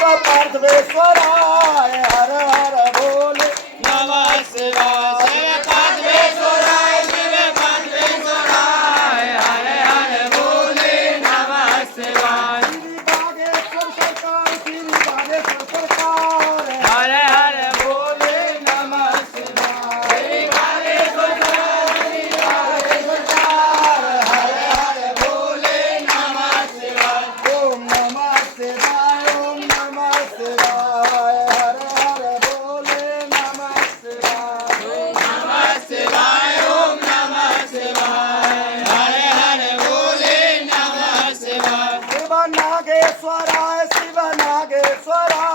शिव पार्थवेश्वराय हर हर बोले नमः शिवाय शिव पार्थवेश्वराय शिव पार्थवेश्वराय हर हर बोले नमः शिवाय श्री बागेश्वर सरकार श्री बागेश्वर सरकार हर हर बोले नमः शिवाय श्री बागेश्वर श्री बागेश्वर हर हर बोले नमः शिवाय ओम नमः शिवाय ओम नमः शिवाय हर हर बोले नमः शिवाय नमः शिवाय ओम नमः शिवाय हर हर बोले नमः शिवाय शिव नागेश्वराय शिव नागेश्वराय